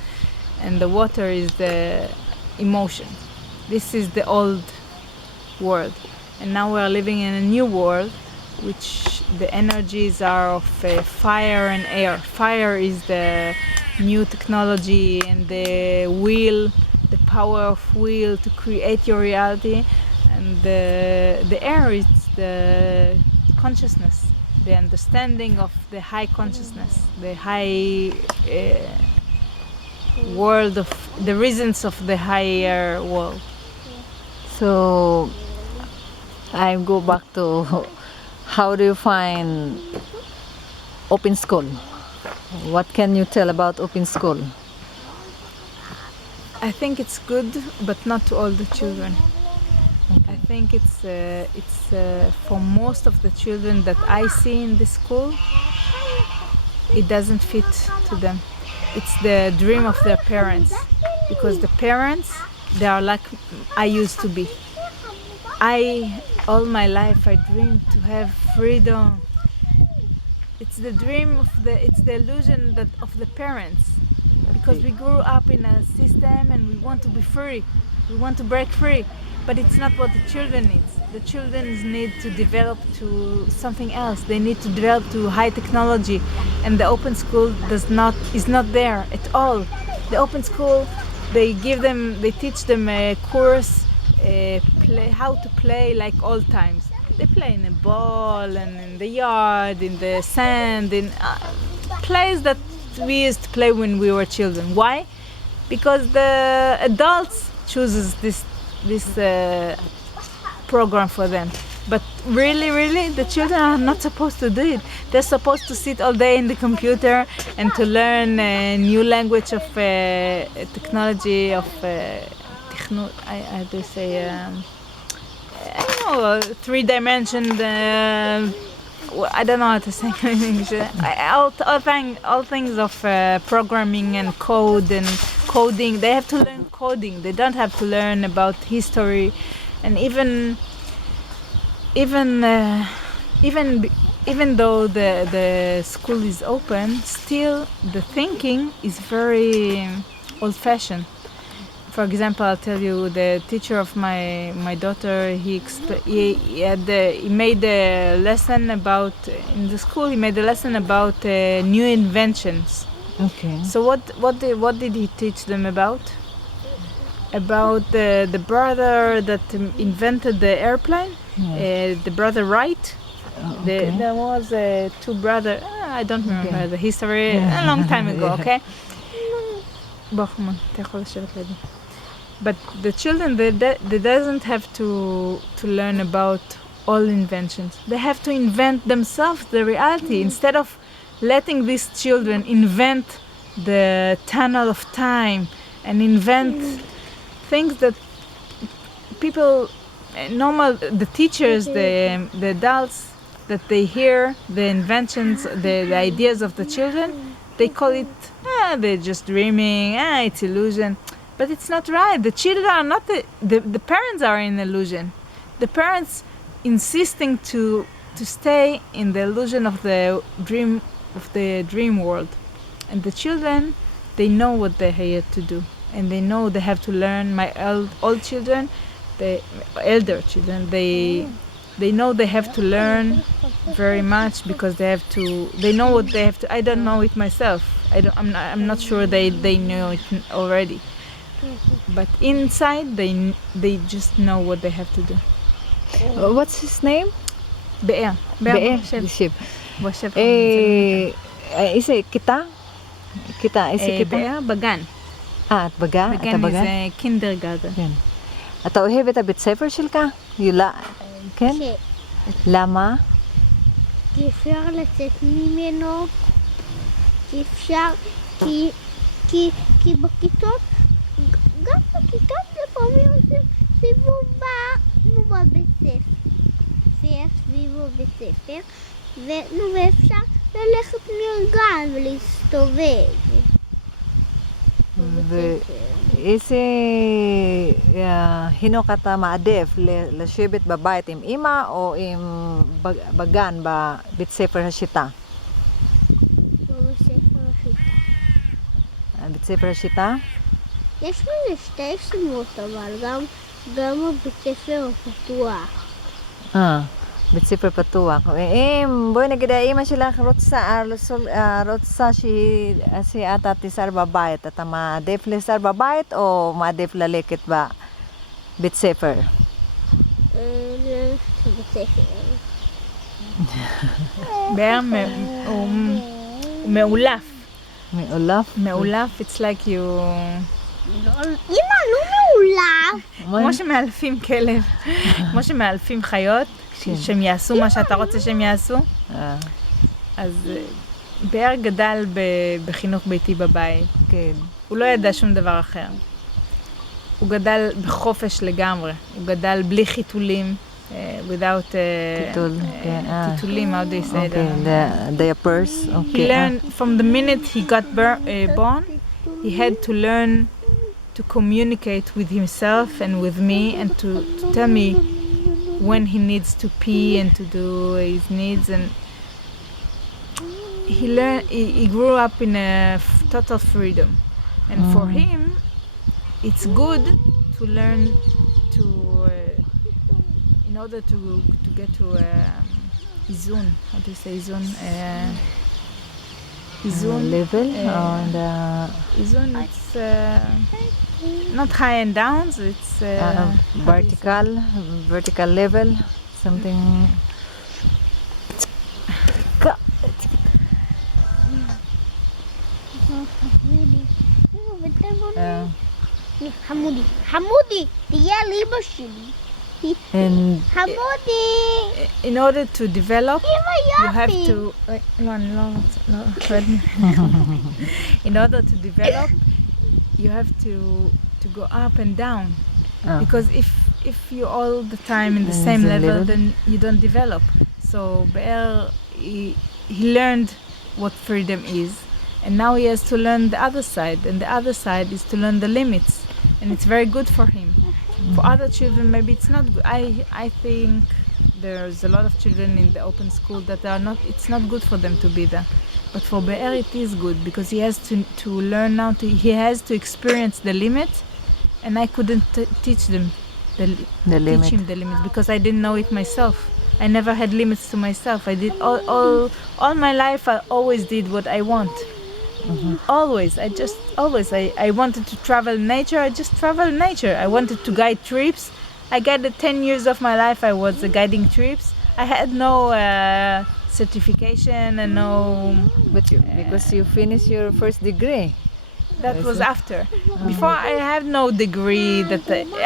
and the water is the emotion. This is the old world, and now we are living in a new world, which the energies are of fire and air. Fire is the new technology and the will, the power of will to create your reality, and the air is the consciousness, the understanding of the high consciousness, the high world of the reasons of the higher world. So I go back to how do you find open school? What can you tell about open school? I think it's good, but not to all the children. I think it's for most of the children that I see in the school, it doesn't fit to them. It's the dream of their parents, because the parents, they are like I used to be. All my life I dreamed to have freedom. It's the dream it's the illusion of the parents, because we grew up in a system and we want to be free. We want to break free, but it's not what the children need. The children need to develop to something else. They need to develop to high technology, and the open school is not there at all. The open school, they teach them a course, how to play like old times. They play in a ball and in the yard, in the sand, in plays that we used to play when we were children. Why? Because the adults chooses this program for them. But really, the children are not supposed to do it. They're supposed to sit all day in the computer and to learn a new language of technology, of I do say, I don't know, 3-dimension. I don't know how to say in English. All things of programming and code and coding. They have to learn coding. They don't have to learn about history, and even though the school is open, still the thinking is very old-fashioned. For example, I'll tell you, the teacher of my daughter, he made a lesson about, in the school, he made a lesson about new inventions. Okay. So what did he teach them about? About the brother that invented the airplane, the brother Wright. Okay. There was two brothers, I don't remember the history, a long time ago, okay? בוא חמוד, אתה יכול לשבת לידי. But the children, they doesn't have to learn about all inventions. They have to invent themselves the reality instead of letting these children invent the tunnel of time and invent things that people, normal, the teachers, the adults, that they hear the inventions, the ideas of the children, they call it, they're just dreaming, it's illusion. But it's not right. The children are not the parents are in illusion. The parents insisting to stay in the illusion of the dream world. And the children, they know what they're here to do. And they know they have to learn. My old children, the elder children, they know they have to learn very much because they know what they have to. I don't know it myself. I'm not sure they know it already. But inside they just know what they have to do. What's his name? באר. באר, שב. בוא שב. איזה כיתה? איזה כיתה? באר בגן. את בגן? אתה בגן? זה קינדרגרטן. כן. אתה אוהב את הבית ספר שלך? כן? למה? כי אפשר לצאת ממנו, כי בכיתות, גם בכיתות לפעמים עושים סיבוב בבית ספר, סביב בבית ספר, ואפשר ללכת מהגן ולהסתובב. ואיזה חינוך אתה מעדיף, לשבת בבית עם אמא או בגן בבית ספר השיטה? בבית ספר השיטה. בית ספר השיטה? יש לזה שתי שמות, אבל גם הבית ספר הפתוח. בית ספר פתוח. בואי נגיד, האמא שלך רוצה שאתה תישאר בבית. אתה מעדיף להישאר בבית או מעדיף ללכת בבית ספר? ללכת לבית ספר. באר הוא מאולף. מאולף? It's like you... אמא, לא מעולף. כמו שמאלפים כלב, כמו שמאלפים חיות, שהם יעשו מה שאתה רוצה שהם יעשו. אז באר גדל בחינוך ביתי בבית. כן. הוא לא ידע שום דבר אחר. הוא גדל בחופש לגמרי. הוא גדל בלי חיתולים, without טיטולים, how do you say that? Diapers. He learned from the minute he got born, he had to learn to communicate with himself and with me and to tell me when he needs to pee and to do his needs. And he grew up in a total freedom. And for him, it's good to learn to, in order to get to izun. How do you say izun? Izun level or the izun, it's not high and downs, it's vertical level, something. חמודי, תהיה על אמא שלי. חמודי. In order to develop, אמא you have יופי. to... In order to develop, you have to go up and down. Because if you're all the time in the same level, then you don't develop. So Be'er, he learned what freedom is, and now he has to learn the other side, and the other side is to learn the limits, and it's very good for him. For other children, maybe it's not good. I think there's a lot of children in the open school that are not. It's not good for them to be there. But for Be'er it is good because he has to learn now. He has to experience the limit, and I couldn't teach them teach him the limits because I didn't know it myself. I never had limits to myself. I did all my life. I always did what I want. Always. I wanted to travel nature. I just traveled nature. I wanted to guide trips. I guided 10 years of my life. I was guiding trips. I had no certification and no. But because you finished your first degree. That was after. Before I had no degree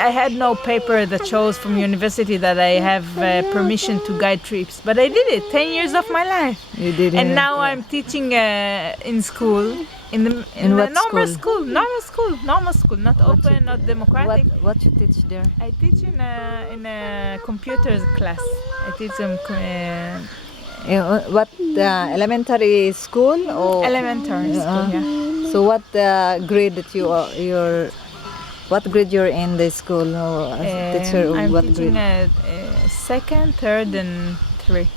I had no paper that shows from university that I have permission to guide trips. But I did it 10 years of my life. You did And it. now I'm teaching in school, in In the what normal school? normal school, not open, not democratic. What you teach there? I teach in a computers class. I teach them What elementary school or elementary school. Yeah. So what grade that you're what grade you're in the school or as a teacher or I'm what teaching grade? second, third, and 3.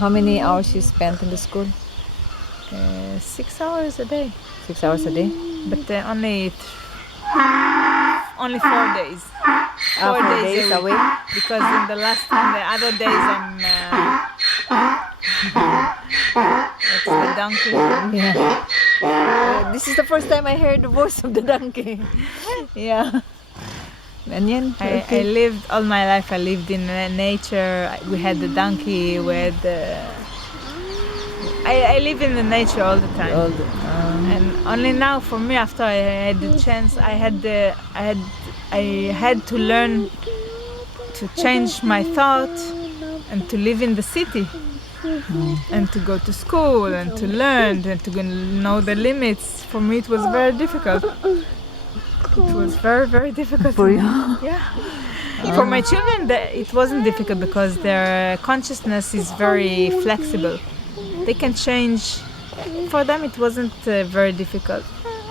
How many hours you spent in the school? 6 hours a day, 6 hours a day. but only 4 days. 4 4 days days a a week. week. Because in the other days I'm. It's the donkey. Yeah. This is the first time I heard the voice of the donkey. Yeah. And yan, I lived all my life. I lived in nature. We had the donkey. We had. I live in the nature all the time. And only now, for me, after I had the chance, I had to learn to change my thought and to live in the city and to go to school and to learn and to know the limits. For me, it was very difficult. It was very, very difficult for you. Yeah. For my children, it wasn't difficult because their consciousness is very flexible. They can change. For them, it wasn't very difficult.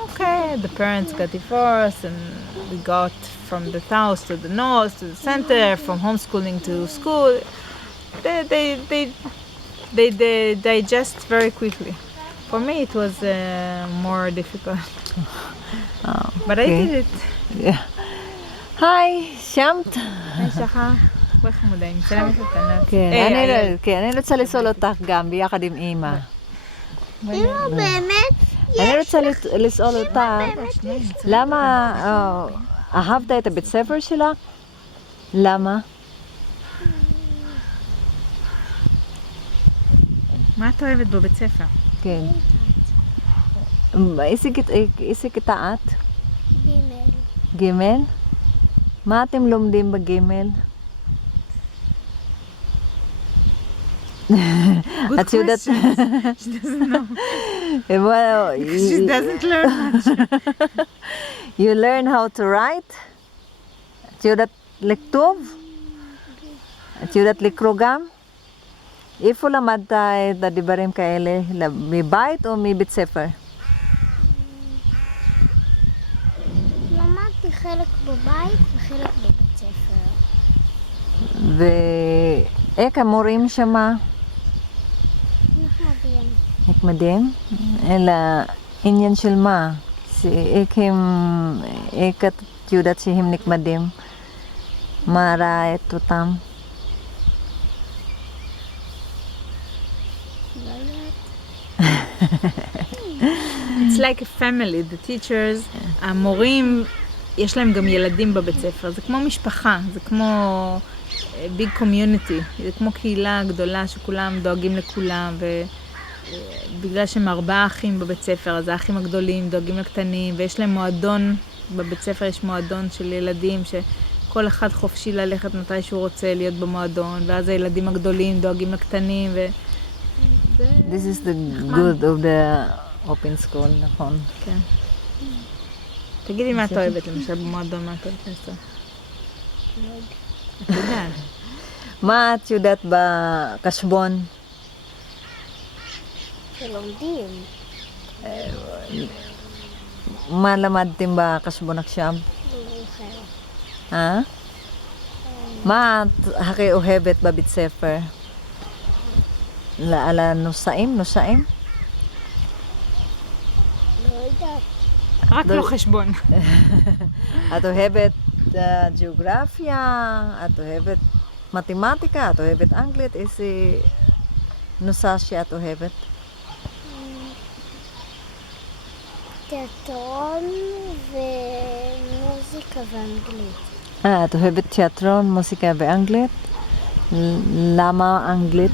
Okay, the parents got divorced and we got from the south to the north to the center, from homeschooling to school. They digest very quickly. For me, it was more difficult. But I did it. Yeah. היי, שמת? היי שחר, בואי חמודה, אני מצלמת את ענת. כן, אני רוצה לשאול אותך גם ביחד עם אימא. אמא, באמת? אני רוצה לשאול אותך, למה אהבת את הבית ספר שלך? למה? מה את אוהבת בבית ספר? כן. איזה כיתה את? גימל. ג'? מה אתם לומדים בגימל? Good את יודעת... question. She doesn't know. Well, She doesn't learn much. you learn how to write? את יודעת לכתוב? את יודעת לקרוא גם? איפה למדת את הדברים כאלה? מבית או מבית ספר? למדתי חלק בבית וחלק בבית ספר. ואיך המורים שמה? נחמדים. נחמדים? אלא עניין של מה? איך את יודעת שהם נחמדים? מה ראה את אותם? It's like a family, the teachers, המורים, יש להם גם ילדים בבית ספר, זה כמו משפחה, זה כמו big community, זה כמו קהילה גדולה שכולם דואגים לכולם, ובגלל שהם 4 אחים בבית ספר, אז האחים הגדולים דואגים לקטנים, ויש להם מועדון, בבית ספר יש מועדון של ילדים שכל אחד חופשי ללכת מתי שהוא רוצה להיות במועדון, ואז הילדים הגדולים דואגים לקטנים, This is the good of the open school, נכון. כן. תגידי מה את אוהבת, למשל במועדון, מה את אוהבת לעשות? את יודעת. מה את יודעת בחשבון? שלומדים. מה למדתם בחשבון עכשיו? מה את הכי אוהבת בבית ספר? על הנושאים? נושאים? לא יודעת. רק לא חשבון. את אוהבת גיאוגרפיה? את אוהבת מתמטיקה? את אוהבת אנגלית? איזה נושא שאת אוהבת? תיאטרון ומוזיקה ואנגלית. את אוהבת תיאטרון, מוזיקה ואנגלית? למה אנגלית?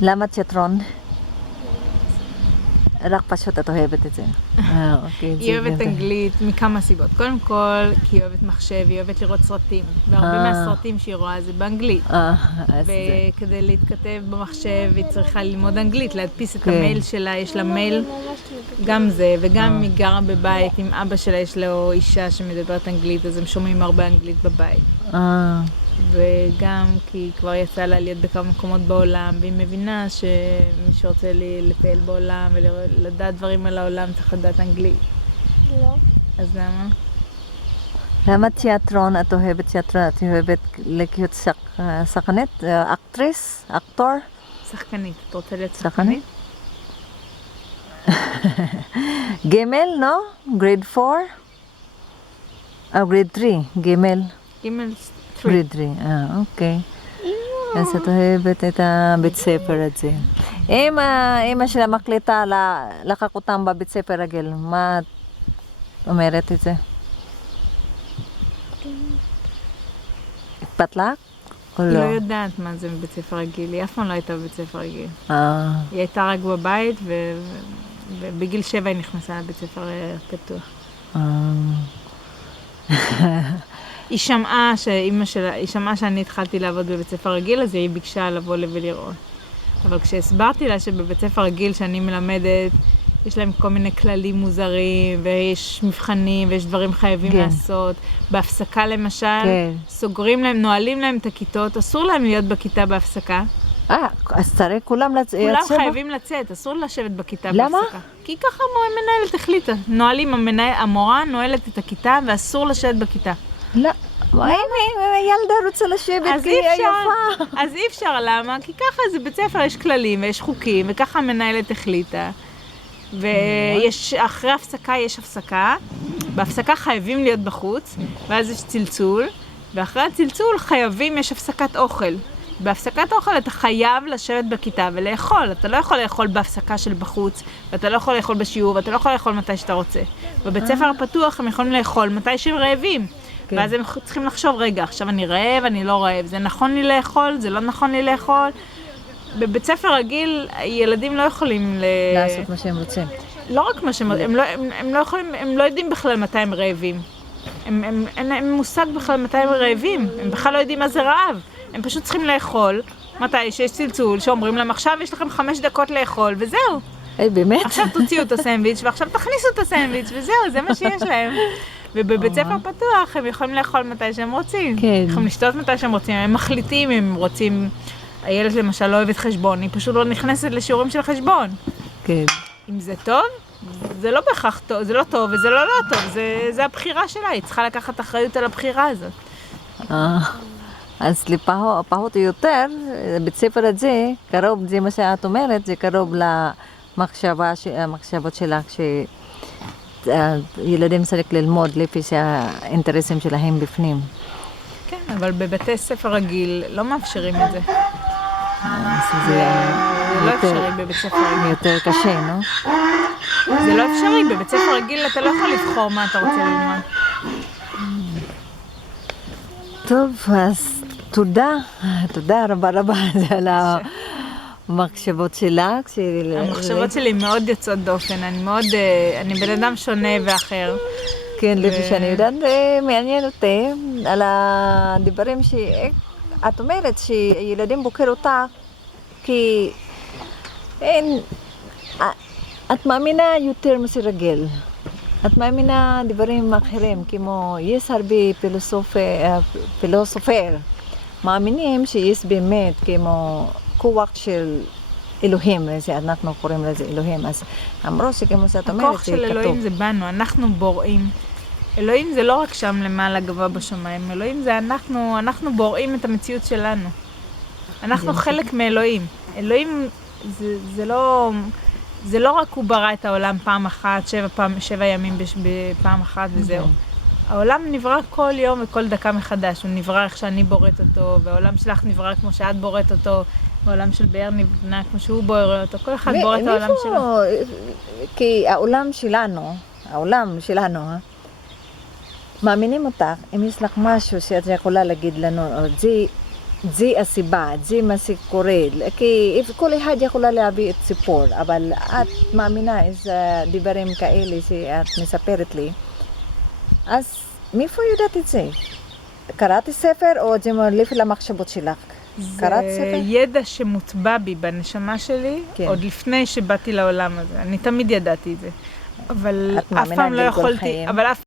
למה תיאטרון? רק פשוט את אוהבת את זה. אוקיי. היא אוהבת אנגלית מכמה סיבות. קודם כל, כי היא אוהבת מחשב, היא אוהבת לראות סרטים. והרבה מהסרטים שהיא רואה זה באנגלית. אז זה. וכדי להתכתב במחשב היא צריכה ללמוד אנגלית, להדפיס את המייל שלה, יש לה מייל, גם זה, וגם היא גרה בבית עם אבא שלה, יש לו אישה שמדברת אנגלית, אז הם שומעים הרבה אנגלית בבית. וגם כי היא כבר יצאה לה להיות בכמה מקומות בעולם, והיא מבינה שמי שרוצה לטייל בעולם ולדעת דברים על העולם צריך לדעת אנגלית. לא. אז למה? למה תיאטרון? את אוהבת תיאטרון? את אוהבת להיות שחקנית? אקטריס? אקטור? שחקנית. את רוצה להיות שחקנית? גמל, לא? גריד 4? או גריד 3? גמל? גמל 3. גריד 3, אוקיי. אז את אוהבת את הבית ספר הזה. אמא שלה מקליטה לקח אותם בבית ספר רגיל. מה את אומרת את זה? אכפת לך? או היא לא? לא יודעת מה זה בבית ספר רגיל, היא אף פעם לא הייתה בבית ספר רגיל. היא אה, הייתה רק בבית, ובגיל 7 היא נכנסה לבית ספר פתוח. היא שמעה שאני התחלתי לעבוד בבית ספר רגיל, אז היא ביקשה לבוא ולראות. אבל כשהסברתי לה שבבית ספר רגיל שאני מלמדת, יש להם כל מיני כללים מוזרים, ויש מבחנים, ויש דברים חייבים לעשות. בהפסקה למשל, סוגרים להם, נועלים להם את הכיתות, אסור להם להיות בכיתה בהפסקה. אז צריך כולם לצאת? כולם חייבים לצאת, אסור לשבת בכיתה בהפסקה. למה? כי ככה המנהלת החליטה. נועלים, המורה נועלת את הכיתה, ואסור לשבת בכיתה. לא. ילדה רוצה לשבת כי היא יפה. אז אי אפשר, למה? כי ככה זה בית ספר, יש כללים ויש חוקים, וככה המנהלת החליטה. ואחרי הפסקה יש הפסקה, בהפסקה חייבים להיות בחוץ, ואז יש צלצול, ואחרי הצלצול יש הפסקת אוכל. בהפסקת אוכל אתה חייב לשבת בכיתה ולאכול, אתה לא יכול לאכול בהפסקה של בחוץ, ואתה לא יכול לאכול בשיעור, ואתה לא יכול לאכול מתי שאתה רוצה. בבית ספר הפתוח הם יכולים לאכול מתי שהם רעבים. ואז הם צריכים לחשוב, רגע, עכשיו אני רעב, אני לא רעב, זה נכון לי לאכול, זה לא נכון לי לאכול. בבית ספר רגיל, ילדים לא יכולים לעשות מה שהם רוצים. לא רק מה שהם רוצים, הם לא יודעים בכלל מתי הם רעבים. אין מושג בכלל מתי הם רעבים, הם בכלל לא יודעים מה זה רעב. הם פשוט צריכים לאכול, מתי שיש צלצול, שאומרים להם, עכשיו יש לכם 5 דקות לאכול, וזהו. באמת? עכשיו תוציאו את הסנדוויץ', ועכשיו תכניסו את הסנדוויץ', וזהו, זה מה שיש להם. ובבית ספר פתוח הם יכולים לאכול מתי שהם רוצים. הם יכולים לשתות מתי שהם רוצים, הם מחליטים אם רוצים. הילד למשל לא אוהבת חשבון, היא פשוט לא נכנסת לשיעורים של חשבון. כן. אם זה טוב, זה לא בהכרח טוב, זה לא טוב וזה לא טוב, זה הבחירה שלה, היא צריכה לקחת אחריות על הבחירה הזאת. אז לפחות או יותר, בית ספר הזה, קרוב, זה מה שאת אומרת, זה קרוב למחשבות שלך, שילדים צריך ללמוד לפי שהאינטרסים שלהם בפנים. כן, אבל בבתי ספר רגיל לא מאפשרים את זה. זה לא אפשרי בבית ספר רגיל. יותר קשה, לא? זה לא אפשרי, בבית ספר רגיל אתה לא יכול לבחור מה אתה רוצה ללמוד. טוב, אז תודה רבה על המחשבות שלך. המחשבות שלי מאוד יוצאות דופן, אני בן אדם שונה ואחר. כן, לפי שאני יודעת, מעניין אותי על הדברים שאת אומרת שילדים בוקר אותך, כי את מאמינה יותר מסרגל. את מאמינה דברים אחרים, כמו יש הרבה פילוסופר, מאמינים שיש באמת כמו כוח של אלוהים, אנחנו קוראים לזה אלוהים, אז אמרו שכמו שאת אומרת, הכוח של אלוהים זה בנו, אנחנו בוראים. אלוהים זה לא רק שם למעלה גבוה בשמיים, אלוהים זה אנחנו בוראים את המציאות שלנו. אנחנו חלק מאלוהים. אלוהים זה לא רק הוא ברא את העולם פעם אחת, 7 ימים בפעם אחת וזהו. העולם נברא כל יום וכל דקה מחדש, הוא נברא איך שאני בוראת אותו, והעולם שלך נברא כמו שאת בוראת אותו, והעולם של באר נבנה כמו שהוא בורא אותו, כל אחד בורא את העולם שלו. כי העולם שלנו, מאמינים אותך, אם יש לך משהו שאת יכולה להגיד לנו, זה זה הסיבה, זה מה שקורה. כי כל אחד יכולה להביא את סיפור, אבל את מאמינה איזה דברים כאלה שאת מספרת לי. אז מאיפה יודעת את זה? קראת ספר או זה מוליף למחשבות שלך? קראת זה ספר? ידע שמוטבע בי בנשמה שלי, כן. עוד לפני שבאתי לעולם הזה. אני תמיד ידעתי את זה. אבל את אף מאמינה פעם לא גלגול יכולתי, חיים? אבל אף